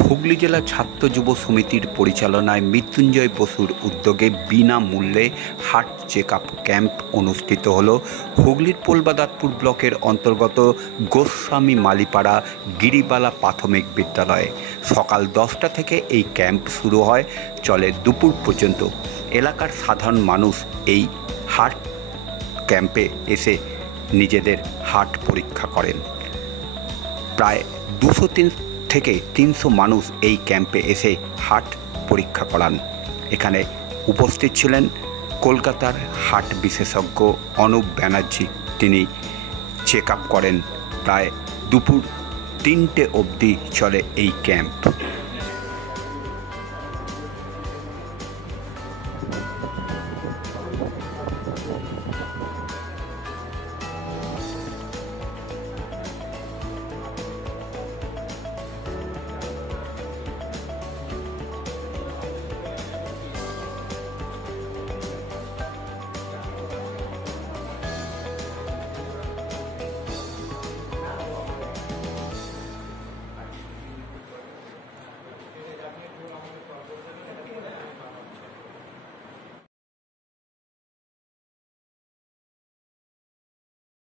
হুগলি জেলা ছাত্র যুব সমিতির পরিচালনায় মৃত্যুঞ্জয় বসুর উদ্যোগে বিনামূল্যে হার্ট চেক আপ ক্যাম্প অনুষ্ঠিত হল হুগলির পোলবাদাতপুর ব্লকের অন্তর্গত গোস্বামী মালিপাড়া গিরিবালা প্রাথমিক বিদ্যালয়ে। সকাল 10টা থেকে এই ক্যাম্প শুরু হয়, চলে দুপুর পর্যন্ত। এলাকার সাধারণ মানুষ এই হার্ট ক্যাম্পে এসে নিজেদের হার্ট পরীক্ষা করেন। প্রায় 203 থেকে 300 মানুষ এই ক্যাম্পে এসে হার্ট পরীক্ষা করান। এখানে উপস্থিত ছিলেন কলকাতার হার্ট বিশেষজ্ঞ অনুপ ব্যানার্জি। তিনি চেক আপ করেন। প্রায় দুপুর 3টে অবধি চলে এই ক্যাম্প।